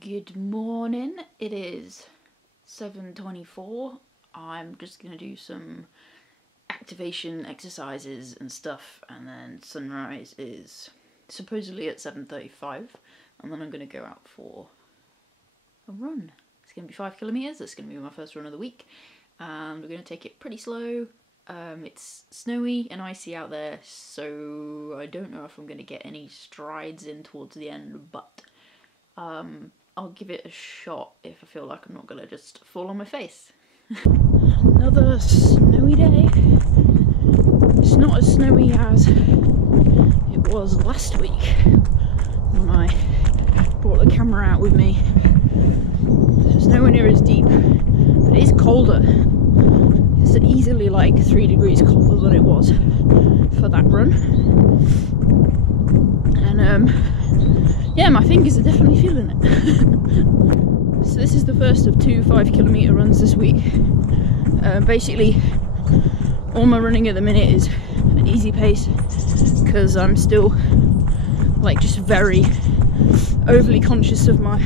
Good morning, it is 7:24. I'm just going to do some activation exercises and stuff, and then sunrise is supposedly at 7:35, and then I'm going to go out for a run. It's going to be 5 kilometers. It's going to be my first run of the week, and we're going to take it pretty slow. It's snowy and icy out there, so I don't know if I'm going to get any strides in towards the end, but I'll give it a shot if I feel like I'm not going to just fall on my face. Another snowy day. It's not as snowy as it was last week when I brought the camera out with me. It's nowhere near as deep, but it is colder. It's easily like 3 degrees colder than it was for that run. And yeah, my fingers are definitely feeling it. So this is the first of 2 5-kilometer runs this week. Basically, all my running at the minute is an easy pace because I'm still like just very overly conscious of my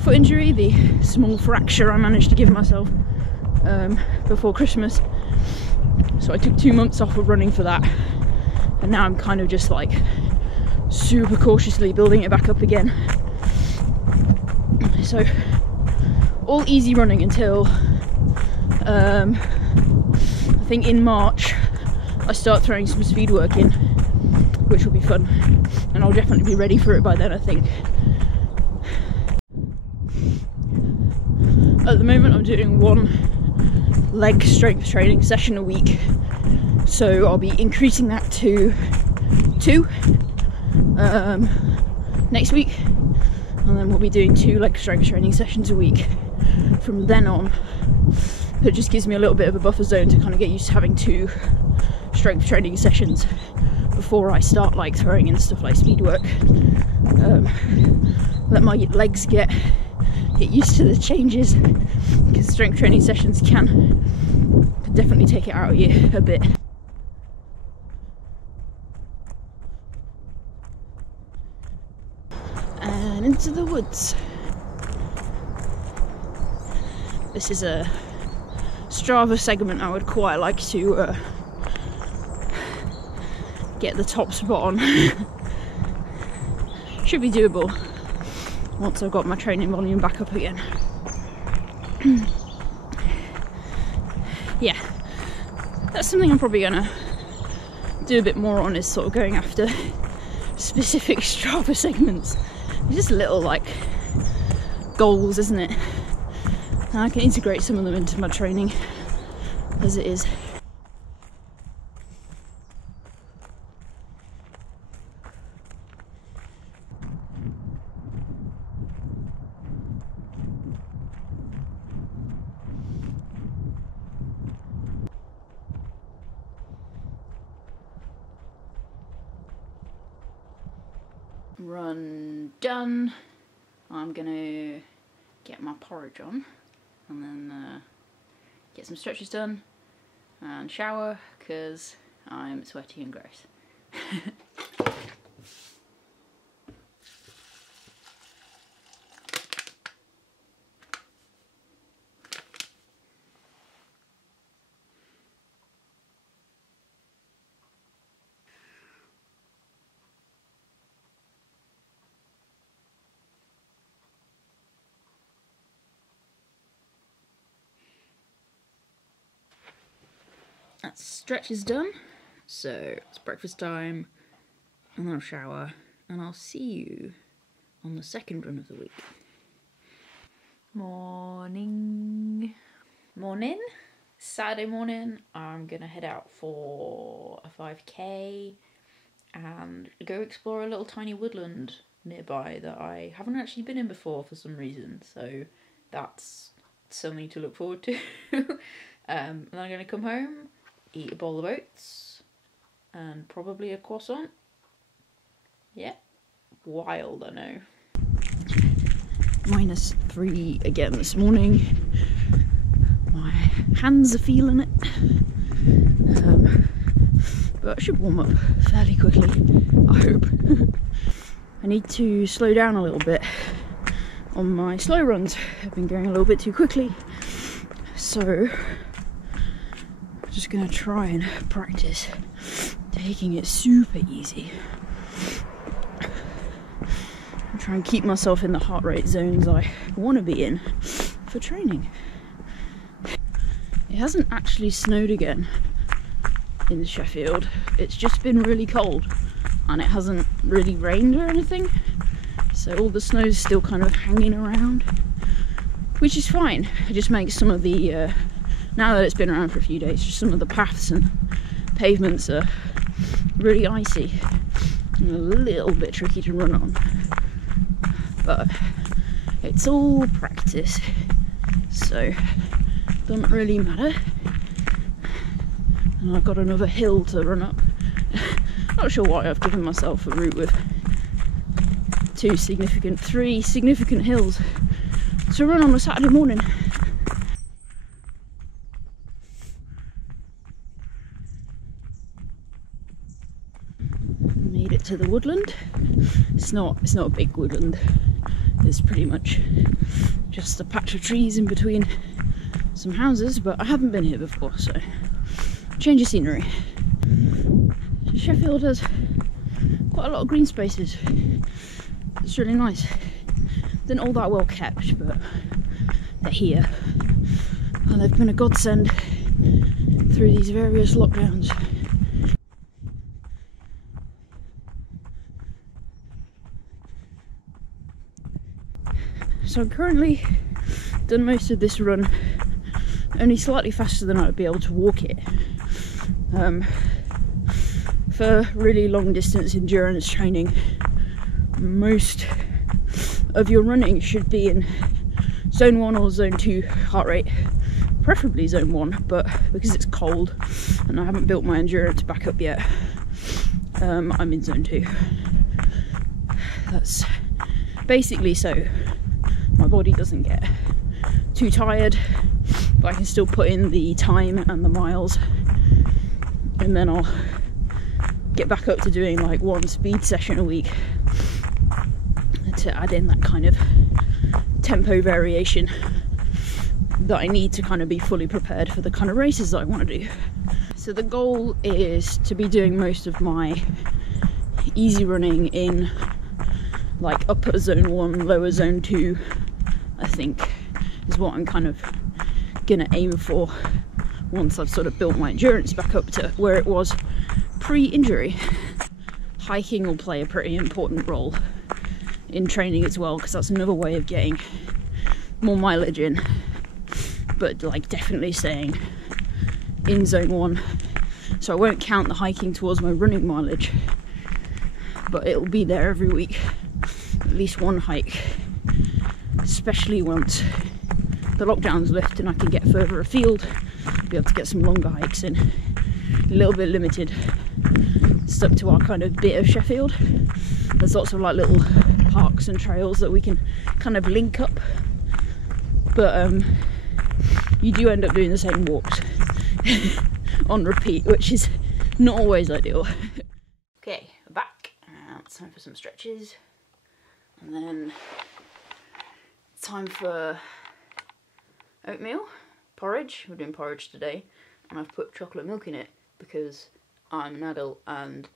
foot injury, the small fracture I managed to give myself before Christmas. So I took 2 months off of running for that, and now I'm kind of just like super cautiously building it back up again. So all easy running until I think in March I start throwing some speed work in, which will be fun, and I'll definitely be ready for it by then, I think. At the moment I'm doing 1 leg strength training session a week, so I'll be increasing that to 2 next week, and then we'll be doing 2 leg strength training sessions a week from then on. It just gives me a little bit of a buffer zone to kind of get used to having 2 strength training sessions before I start like throwing in stuff like speed work. Let my legs get used to the changes, because strength training sessions can definitely take it out of you a bit. And into the woods. This is a Strava segment I would quite like to get the top spot on. Should be doable once I've got my training volume back up again. Yeah, that's something I'm probably gonna do a bit more on, is sort of going after specific Strava segments. It's just little like goals, isn't it? And I can integrate some of them into my training as it is. Run done. I'm gonna get my porridge on and then get some stretches done and shower because I'm sweaty and gross. That stretch is done, so it's breakfast time, and then I'll shower, and I'll see you on the second run of the week. Morning. Morning. Saturday morning, I'm gonna head out for a 5k and go explore a little tiny woodland nearby that I haven't actually been in before for some reason, so that's something to look forward to. And then I'm gonna come home, eat a bowl of oats, and probably a croissant. Yeah, wild, I know. -3 again this morning. My hands are feeling it. But I should warm up fairly quickly, I hope. I need to slow down a little bit on my slow runs. I've been going a little bit too quickly, so I'm just gonna try and practice taking it super easy. And try and keep myself in the heart rate zones I want to be in for training. It hasn't actually snowed again in Sheffield. It's just been really cold and it hasn't really rained or anything, so all the snow's still kind of hanging around, which is fine. It just makes some of the now that it's been around for a few days, just some of the paths and pavements are really icy and a little bit tricky to run on, but it's all practice, so doesn't really matter. And I've got another hill to run up. Not sure why I've given myself a route with three significant hills to run on a Saturday morning. Made it to the woodland. It's not a big woodland. It's pretty much just a patch of trees in between some houses, but I haven't been here before, so change of scenery. So Sheffield has quite a lot of green spaces. It's really nice. They're not all that well kept, but they're here, and they've been a godsend through these various lockdowns. So I'm currently done most of this run only slightly faster than I would be able to walk it. For really long distance endurance training, most of your running should be in zone 1 or zone 2 heart rate, preferably zone 1, but because it's cold and I haven't built my endurance back up yet, I'm in zone 2. That's basically so my body doesn't get too tired, but I can still put in the time and the miles, and then I'll get back up to doing like one speed session a week to add in that kind of tempo variation that I need to kind of be fully prepared for the kind of races that I want to do. So the goal is to be doing most of my easy running in like upper zone 1, lower zone 2, I think is what I'm kind of gonna aim for once I've sort of built my endurance back up to where it was pre-injury. Hiking will play a pretty important role in training as well, because that's another way of getting more mileage in, but like definitely staying in zone 1. So I won't count the hiking towards my running mileage, but it'll be there every week, at least one hike, especially once the lockdowns lift and I can get further afield, be able to get some longer hikes in. A little bit limited, stuck to our kind of bit of Sheffield. There's lots of like little parks and trails that we can kind of link up, but you do end up doing the same walks on repeat, which is not always ideal. Okay, we're back. It's time for some stretches, and then it's time for oatmeal porridge. We're doing porridge today, and I've put chocolate milk in it because I'm an adult and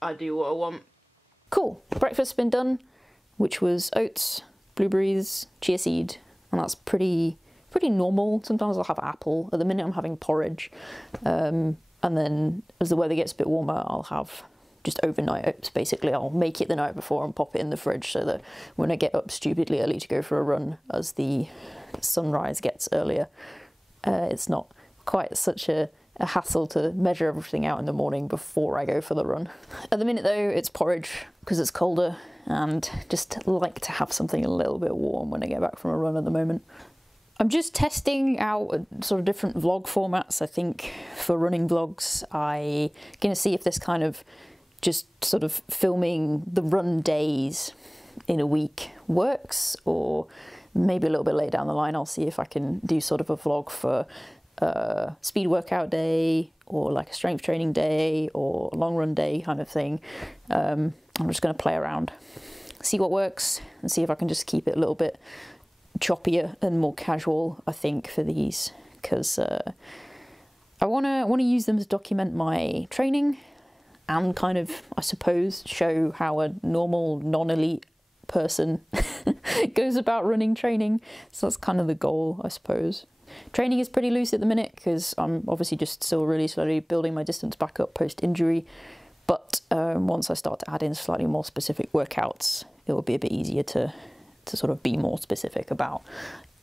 I do what I want. Cool. Breakfast's been done, which was oats, blueberries, chia seed, and that's pretty normal. Sometimes I'll have apple. At the minute I'm having porridge, and then as the weather gets a bit warmer, I'll have just overnight oats. Basically, I'll make it the night before and pop it in the fridge so that when I get up stupidly early to go for a run as the sunrise gets earlier, it's not quite such a hassle to measure everything out in the morning before I go for the run. At the minute though, it's porridge because it's colder, and just like to have something a little bit warm when I get back from a run at the moment. I'm just testing out sort of different vlog formats. I think for running vlogs, I'm gonna see if this kind of just sort of filming the run days in a week works, or maybe a little bit later down the line I'll see if I can do sort of a vlog for a speed workout day, or like a strength training day, or a long run day kind of thing. I'm just going to play around, see what works and see if I can just keep it a little bit choppier and more casual, I think, for these, because I want to use them to document my training and kind of, I suppose, show how a normal non-elite person goes about running training. So that's kind of the goal, I suppose. Training is pretty loose at the minute because I'm obviously just still really slowly building my distance back up post-injury. But once I start to add in slightly more specific workouts, it will be a bit easier to sort of be more specific about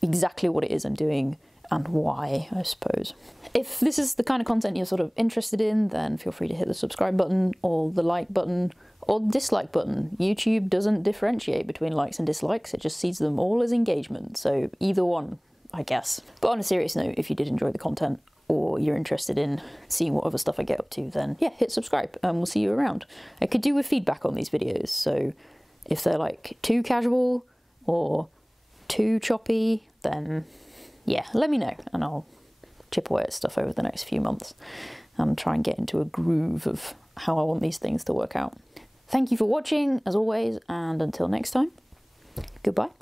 exactly what it is I'm doing and why, I suppose. If this is the kind of content you're sort of interested in, then feel free to hit the subscribe button or the like button or dislike button. YouTube doesn't differentiate between likes and dislikes, it just sees them all as engagement, so either one, I guess. But on a serious note, if you did enjoy the content or you're interested in seeing what other stuff I get up to, then yeah, hit subscribe and we'll see you around. I could do with feedback on these videos, so if they're like too casual or too choppy, then yeah, let me know and I'll chip away at stuff over the next few months and try and get into a groove of how I want these things to work out. Thank you for watching, as always, and until next time, goodbye.